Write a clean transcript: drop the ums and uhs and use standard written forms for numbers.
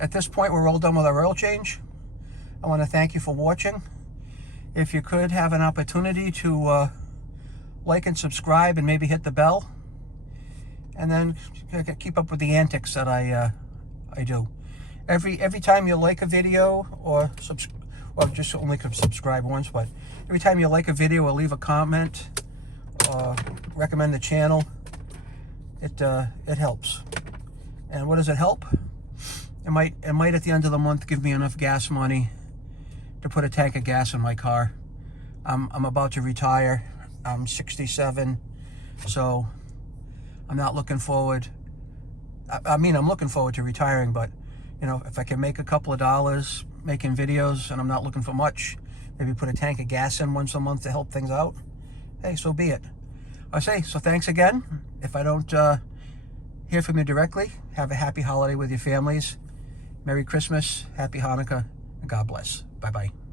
at this point, we're all done with our oil change. I want to thank you for watching. If you could have an opportunity to like and subscribe and maybe hit the bell, and then keep up with the antics that I do. Every time you like a video or just only subscribe once, but every time you like a video or leave a comment or recommend the channel, it helps. And what does it help? It might at the end of the month give me enough gas money to put a tank of gas in my car. I'm about to retire. I'm 67, so I'm not looking forward. I'm looking forward to retiring, but you know, if I can make a couple of dollars making videos and I'm not looking for much, maybe put a tank of gas in once a month to help things out, hey, so be it. I say, so thanks again. If I don't hear from you directly, have a happy holiday with your families. Merry Christmas, Happy Hanukkah, and God bless. Bye-bye.